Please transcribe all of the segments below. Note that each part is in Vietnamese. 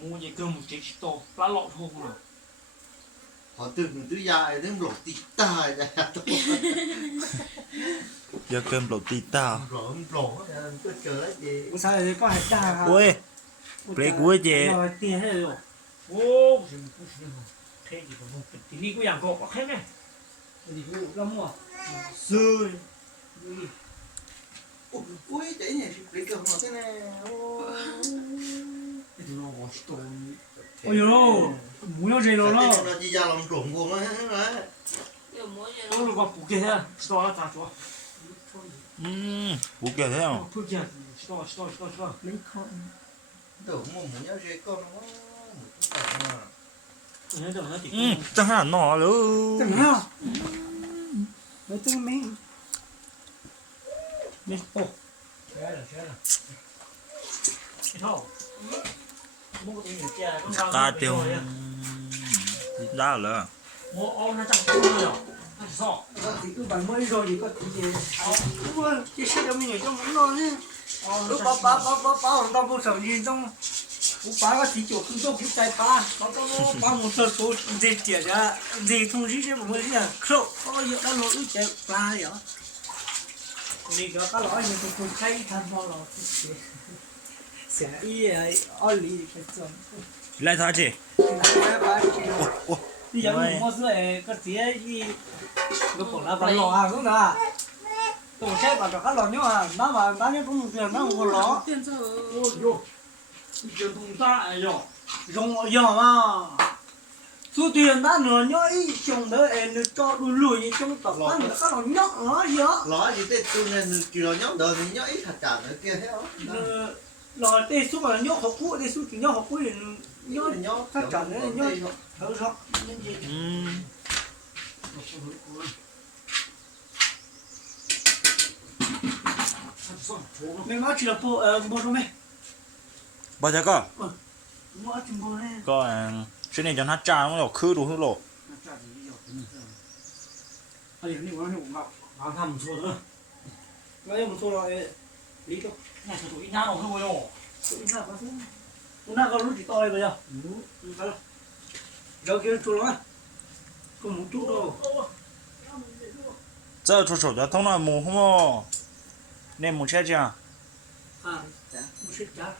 mua gì cơm một chiếc to lá lọ thôi mà họ từng từ dài đến lột tít tai ra giờ cơm lẩu tì tao lột tôi chơi gì bữa sau thì có hai cha ui lấy cuối chị rồi tiền hết rồi ô thế gì mà không tí đi có dạng có hết này thì cũng lắm mà rồi ui chạy nhỉ lấy cơm nó thế này thì nó có to ôi yo mua gì rồi nó nó chỉ ra lòng trộm của nó đấy nó là có bù kia ha to là ta cho bố kìa thấy không bù kia to lấy con tưởng một muốn nhau gì con nó nhớ được nó chỉ chẳng hạn nó luôn chẳng hạn lấy tiếng mình đi ô thế là cái thau mua cái gì chè ta tiêu ra rồi mua ô nó chẳng có rồi nó sợ thì cứ bài mới rồi thì có cái gì đúng rồi chỉ sẽ cho mình ở trong món ngon nhé lúc bà tao vô sầu gì trong bà có chỉ chỗ không cho cái trái bà một số gì tiền ra gì thông gì chứ mà mới là khổ có nhiều đã lỗi trái ba rồi thì có lỗi thì cũng thấy tham bao rồi sẽ ý ở lý cái chuyện lại thôi chị bây giờ mình mua sữa cái gì gì nó còn là bán lò à đúng không ạ tôi sẽ bảo cho các lò nhá nó mà bán những công việc nó không lò ôi yo giờ tung ta ấy yo rong giờ mà số tiền đã nửa nhá ý chồng đó em cho đuôi lùi trong tập ăn các lò nhá nó giờ nó gì thế tôi nên chỉ nó nhóc đời mình nhóc ít thật cả nữa kia hết lò tê số mà nhá học cũ tê số chỉ nhá học cũ thì nhá phát triển đấy nhá thở rõ mình nói chỉ là bộ bộ rồi mày bao giờ có mua chừng bộ này có chuyện này cho nó trà nó khứ đủ hư lộ 아니 근데 오늘 안 하면 좋아. nói một số rồi lý đâu 야 저도 이나 안 하고요. una có lúc chỉ to bây giờ rồi kia chuột lắm có một chút đâu giờ cho sổ cho thông là mù không mò nên mù chết chưa à một chút chả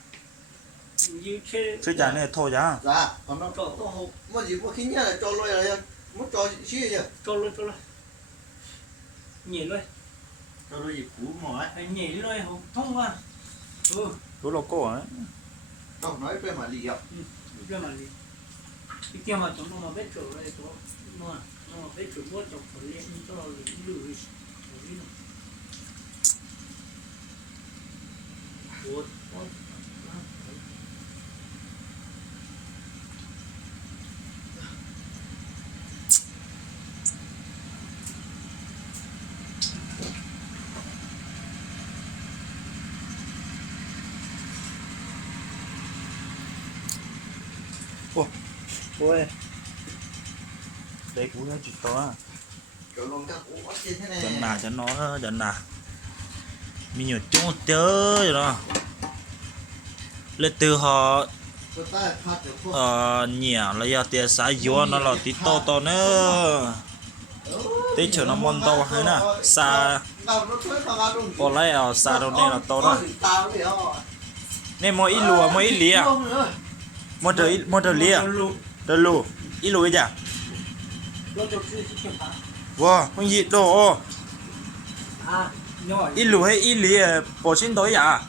như chơi chơi chả này thôi chả dạ còn nó cho to hộp mà gì có khi nhá là cho lôi là muốn cho xí gì cho luôn nhảy luôn cho lôi gì cũ mỏi nhảy luôn hộp thông qua đủ lô cổ ấy không nói về mà lì ạ cái mà gì cái kia mà chúng nó biết chỗ đây chỗ nó biết chỗ bớt chỗ phải lên cho lười bớt ôi đây cú nó chỉ to cho luôn các cũ mất trên thế này chân nào cho nó chân nào mình nhiều chỗ tớ rồi đó lên từ họ nhẹ là giờ tiền xài vô nó là tí to to nữa tí chỗ nó mòn to hay nè xa có lấy ở xa đâu này là to đó nên mỗi ít lùa mỗi ít lìa mỗi trời lìa trời lù ít lùa chả wow không gì đồ ít lùa hay ít lìa bỏ xin tối à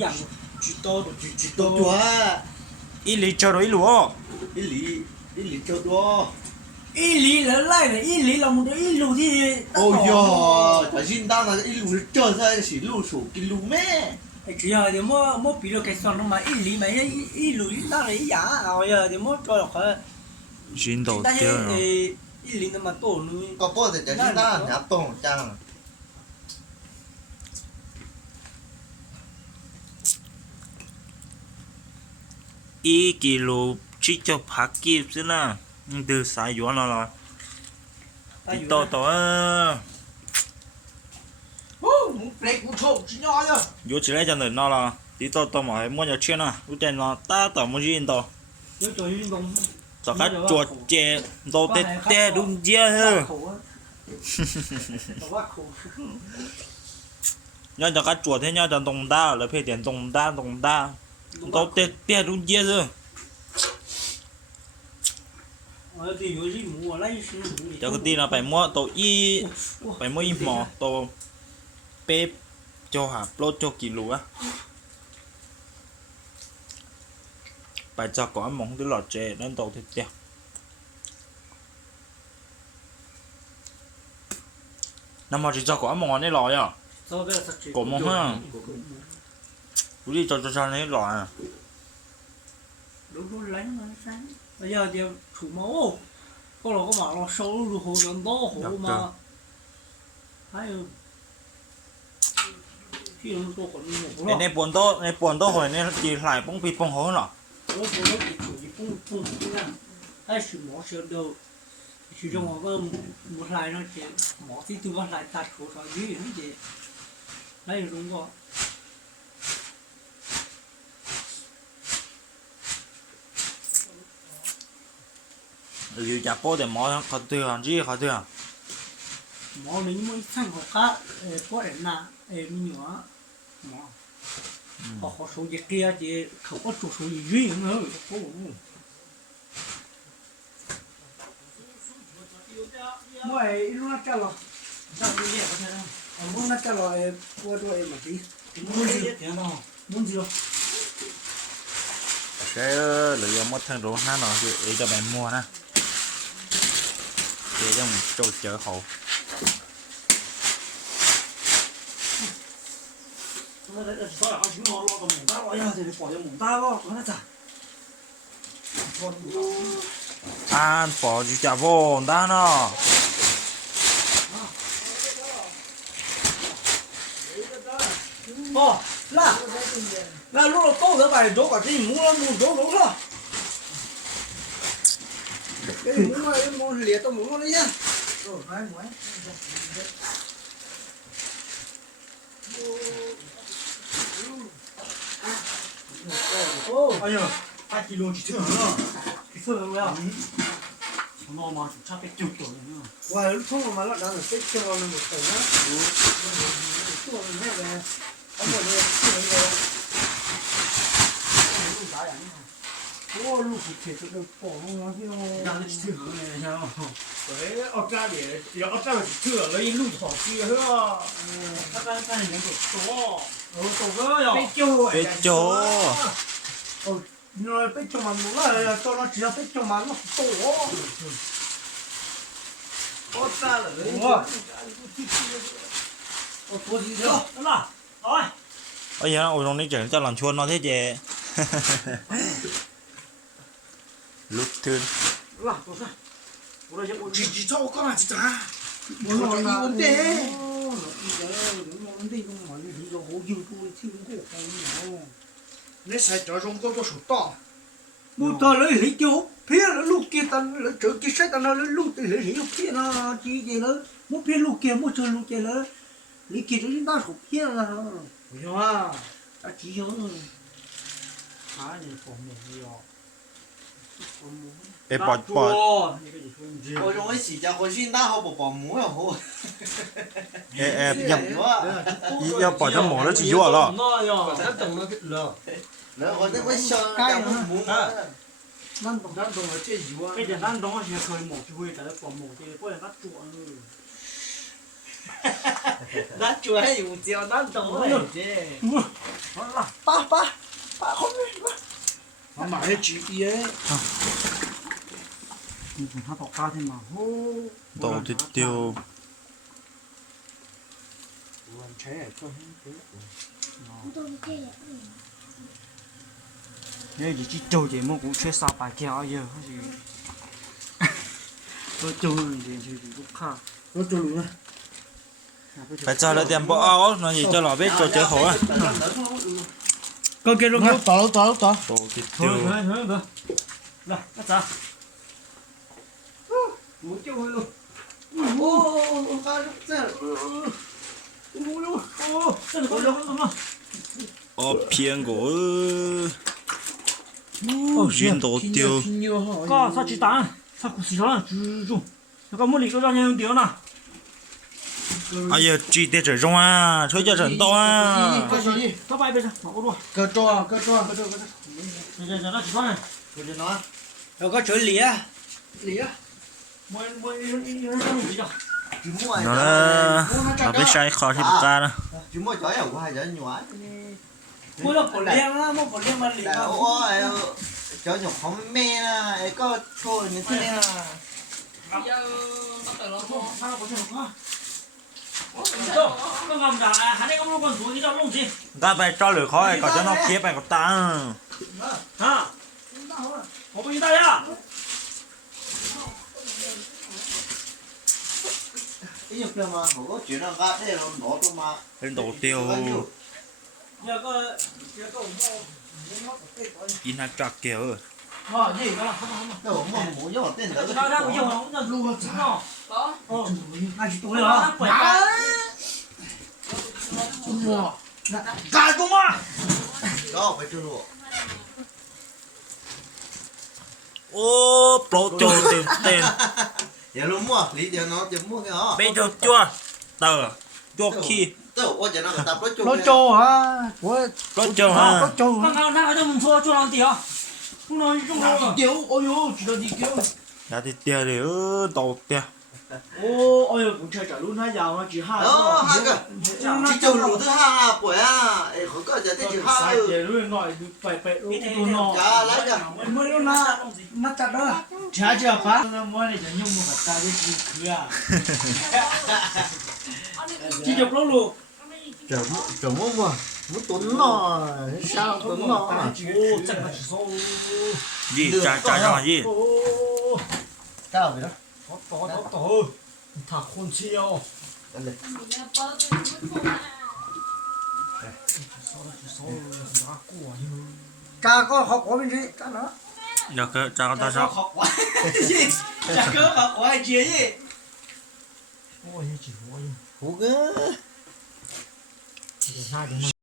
dạng chỉ to chúa ít lìa cho rồi ít lùa ít lý cho đua ý lý là lại là ý lý là một cái ý lù thì ôi yo phải xin tao là ít lù chờ ra chỉ lù sổ cái lù mẹ chỉ giờ thì mua bị được cái son nó mà ý lý mà ý lù ta là ý giả rồi giờ thì mua cho được khỏi xin đầu ta tiên ý lý nó mà tổ nữa có bao giờ xin tao nhà tổng trang ý kilo chỉ cho phát kịp chứ nè từ xài vô nó rồi thì to to muốn plek muốn trộm chỉ nhau nhá. vô chỉ lấy cho nên nó là tí to to mà mua nhiều chuyện à lúc trên nó ta tao muốn gì to 有做运动， cho cá chuột chè đồ tê tê đúng chia hơn 口啊，挖口。 nhớ cho cá chuột thế nhớ cho đồng đa là phê tiền đồng đa đồ tê tê đúng chia hơn cho cái tin là phải mua tổ y phải mua y mò tổ bếp cho hả lô cho kỳ lúa phải cho có món cái lọt chè nên tổ thịt đẹp nằm mà chỉ cho có món này lòi à có món ha đi cho này lòi à đúng lánh mà sáng bây giờ thì thủ máu có là có bảo là sâu rồi hồ gần đó hồ mà hay khi nó tôi còn một này này buồn to hồi này chỉ lại bông bị bông hố rồi nó chỉ chủ yếu bung nha hay sử máu sữa đầu sử dụng một lại nó chỉ máu thì từ một lại tạt khổ rồi dưới nó chỉ đây đúng không lưu chả bố để mỏ khó tiêu hả gì khó tiêu hả máu nếu như sang học khác có thể là mình nhỏ máu họ số gì kia thì không có số gì duy nữa mỗi lúc nó trả lời muốn nó trả lời qua đôi mà tí muốn gì đâu cái lựa một thằng đồ nó để cho bạn mua nè để cho mình trôi chở hậu ăn bỏ chú chả vô ta nó là lúc nó câu được bài đố cả cái mũ nó mũ đố đúng rồi cái mũ liệt tao mũ nó đấy nhá rồi hai mũ ô 아니요, 8kg chỉ thường nữa. 있어요 뭐야 nó mà chúng ta cái chục tuổi nữa. 와 lúc thông mà nó đang ở cái chỗ nó một tầng á chỗ nó này là ông bảo là chỗ nó ô lúc thì thể được bỏ nó kia Đang chỉ thường này sao? Đấy, ở ra để ở ra chỉ thường lấy lụt thỏ kia nữa. Các cái này nó tổ. Tổ cơ cái chỗ cái chỗ nó cái chỗ mà nó cho nó chỉ là cái chỗ mà nó tổ Có ra là đấy. tổ gì Được, đúng rồi. Rồi. bây giờ ôi nó chẳng cho làm chuôn nó thế chứ lúc thương là tổ sao chỉ cho con là chỉ trả. muốn nói gì vấn đề vấn đề không nói gì rồi hố dư tôi thì cũng có cái Nếu sai cho chúng tôi số to. một tờ lấy lý chú phía lúc kia ta lấy chữ kia sách ta nó lấy lúc lấy lý phía nó chỉ gì nữa một phía lúc kia một chữ lúc kia nữa lý kia chúng ta số phía là Hiểu à? ta chỉ nhớ rồi Khá nhiều phòng một nhiều. ê bỏ Ôi rồi chỉ cho hồi xin ta họ bỏ mũ à họ. ê nhập Nữa. giờ bỏ cho mỏ nó chỉ vô rồi Nó nó tổng nó cái lờ. Nữa hồi tới mới cho cho mũ nữa. năm tổng Nó tổng nó chơi gì quá. Cái đàn đó thì khơi một cái huy tại nó phòng một thì có là bắt chuột. Đã chúa hay dùng chiều nó tổng này chứ. ba không biết Nó mà cái chữ gì ấy. Mình phải học ca thêm mà. đồ thịt tiêu Làm chế ở cho hết. Nếu chỉ trâu thì mua cũng chưa sao bài kéo giờ hay gì. Nó trâu thì cũng khá. Nó trâu luôn á. phải cho nó tiền bỏ áo nó gì cho nó biết cho chơi hổ á Con kia luôn á. Tỏ. đồ thịt tiêu Thôi được. Rồi, cắt ra. muốn chơi luôn Ô, ca lúc giờ. ô phiền của 云朵丢，哥，啥鸡蛋？啥苦西了？猪猪，那个木里个让人丢呢？哎呀，鸡在这种啊，吹着真多啊，他把一杯上，拿过来。cơ cho这那几块？ rồi cho nó rồi có chữ lìa lìa 我一人上比较。 chỉ mua ai nó biết sai khó thì bật ra đó. chỉ mua chói ở ngoài chói nhỏ mua nó còn liêng á mua còn liêng mà lìa ôi chói nhỏ không mê nè có thôi như thế này刚刚不是还得我们管做，你知道弄gì？ Ta phải cho lửa khói, có cho nó kiếp này có tăng. 啊，我不信大家。 cái gì kia mà không có chuyện nào gạt đây nó nổ cho mà Lên tổ tiêu, 这个 in hạt trạc kiểu. 啊，这个， đâu mà muốn nhỏ tên đó 大家不用，我们录个知道。哦，那是多了干什么？ đó phải chưa đủ Ô, pro tiêu tiền tiền. giờ luôn mua lý giờ nó giờ mua cái đó Bây giờ chua, tờ, chua khi, đâu có giờ nó tập nó nó trâu hả của có chua ha. có trâu 刚刚那个就说做上底啊，弄上用上了。 tiêu ôi呦知道đi tiêu Đã thì tiêu thì tổ tiêu. Ô, ôi cũng chơi trả luôn hai giờ mà chỉ hai. đó hai cái chỉ chịu lũ thứ hai buổi à không có giờ tới chỉ hai Sai tiền luôn ngồi phải luôn nó. cả lấy cả mới nó chặt đó Chả chưa phá. Nó mới này nhung một hạt ta cái gì cứ à. Chỉ chụp lỗ luôn. chờ mua muốn tuấn nó sao tuấn nó Ô, chắc là chỉ số. Gì, trả cho là gì? Ô, sao vậy đó to. Thả khôn chiêu. cha có học của mình đi cha nó Được, trả con ta sao? học quá gì cha có học của ai chia gì Ôi, chỉ có. hú cơ Chỉ hai đứa